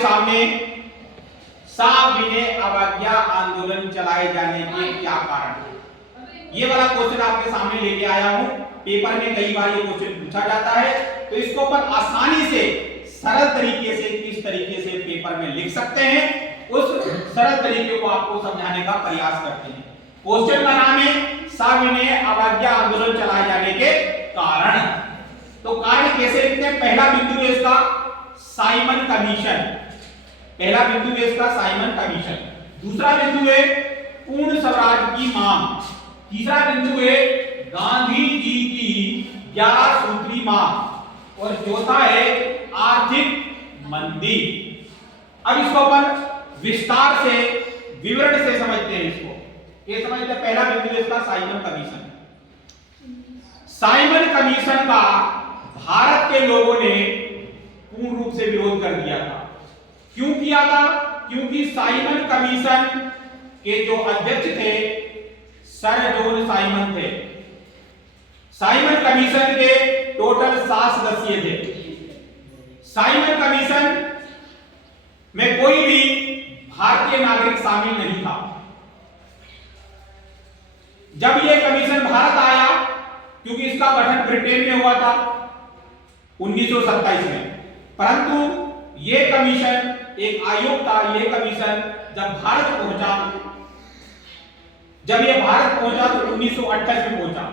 सामने सविनय अवज्ञा आंदोलन चलाए जाने के क्या कारण है। ये वाला क्वेश्चन आपके सामने लेके आया हूं, पेपर में कई बार ये क्वेश्चन पूछा जाता है, तो इसको अपन आसानी से सरल तरीके से किस तरीके से पेपर में लिख सकते हैं उस सरल तरीके को आपको समझाने का प्रयास करते हैं। क्वेश्चन का नाम है सविनय अवज्ञा आंदोलन चलाए जाने के कारण। तो कारण कैसे लिखते हैं? पहला बिंदु है इसका साइमन कमीशन, पहला बिंदु है इसका साइमन कमीशन। दूसरा बिंदु है पूर्ण स्वराज की मांग। तीसरा बिंदु है गांधी जी की 11 सूत्री मांग। और चौथा है आर्थिक मंदी। अब इसको अपन विस्तार से विवरण से समझते हैं। इसको ये समझते हैं। पहला बिंदु है इसका साइमन कमीशन। साइमन कमीशन का भारत के लोगों ने पूर्ण रूप से विरोध कर दिया था। क्यों किया था? क्योंकि साइमन कमीशन के जो अध्यक्ष थे सर जॉन साइमन थे। साइमन कमीशन के टोटल 7 सदस्य थे। साइमन कमीशन में कोई भी भारतीय नागरिक शामिल नहीं था। जब यह कमीशन भारत आया, क्योंकि इसका गठन ब्रिटेन में हुआ था 1927 में, परंतु यह कमीशन एक आयोग था। यह कमीशन जब भारत पहुंचा, जब यह भारत पहुंचा तो 1928 में पहुंचा।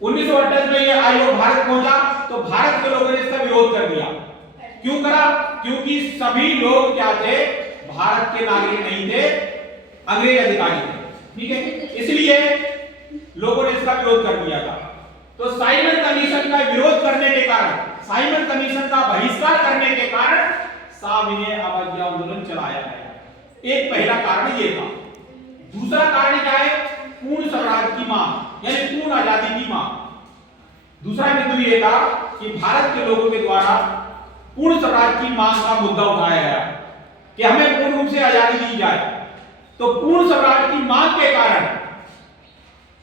1928 में यह आयोग भारत पहुंचा तो भारत के लोगों ने इसका विरोध कर दिया। क्यों करा? क्योंकि सभी लोग क्या थे? भारत के नागरिक नहीं थे, अंग्रेज अधिकारी थे। ठीक है, इसलिए लोगों ने इसका विरोध कर दिया था। तो साइमन कमीशन का विरोध करने के कारण, साइमन कमीशन का बहिष्कार करने के कारण सविनय अवज्ञा आंदोलन चलाया गया। एक पहला कारण यह था। दूसरा कारण क्या है? पूर्ण स्वराज की मांग, यानी पूर्ण आजादी की मांग। दूसरा बिंदु यह था कि भारत के लोगों के द्वारा पूर्ण स्वराज की मांग का मुद्दा उठाया गया कि हमें पूर्ण रूप से आजादी दी जाए। तो पूर्ण स्वराज की मांग के कारण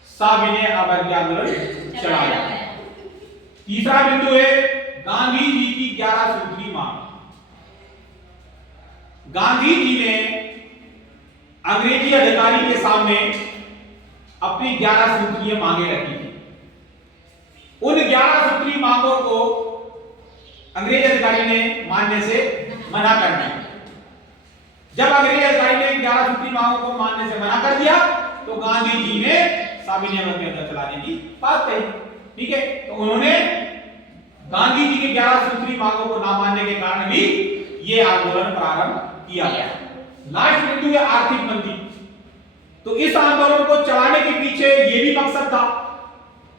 सविनय अवज्ञा आंदोलन चलाया गया। तीसरा बिंदु है गांधी जी की 11 सूत्री मांग। गांधी जी ने अंग्रेजी अधिकारी के सामने अपनी 11 सूत्रीय मांगे रखी थी। उन 11 सूत्री मांगों को अंग्रेज अधिकारी ने मानने से मना कर दिया। जब अंग्रेज अधिकारी ने 11 सूत्री मांगों को मानने से मना कर दिया तो गांधी जी ने सविनय अवज्ञा चलाने की बात कही। ठीक है, तो उन्होंने गांधी जी की 11 सूत्री मांगों को ना मानने के कारण भी यह आंदोलन प्रारंभ किया। लास्ट बिंदु है आर्थिक मंदी। तो इस आंदोलन को चलाने के पीछे यह भी मकसद था।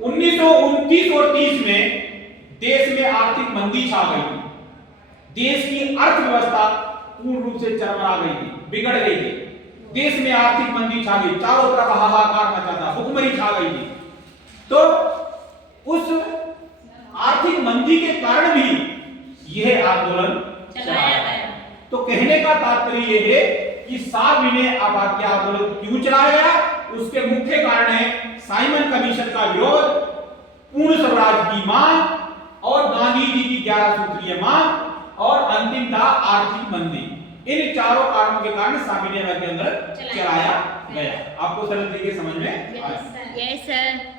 1929 और 30 में देश में आर्थिक मंदी छा गई थी। देश की अर्थव्यवस्था पूर्ण रूप से चरमरा गई थी, बिगड़ गई थी। देश में आर्थिक मंदी छा गई, चारों तरफ हाहाकार मचा था, भुखमरी छा गई थी। तो उस आर्थिक मंदी के कारण भी यह आंदोलन चलाया गया। तो कहने का तात्पर्य यह है कि सविनय अवज्ञा आंदोलन क्यों चलाया गया? उसके मुख्य कारण है साइमन कमीशन का विरोध, पूर्ण स्वराज की मांग और गांधी जी की 11 सूत्रीय मांग और अंतिम था आर्थिक मंदी। इन चारों कारणों के कारण सविनय अवज्ञा आंदोलन चलाया गया। आपको सरल तरीके समझ में आया? Yes sir.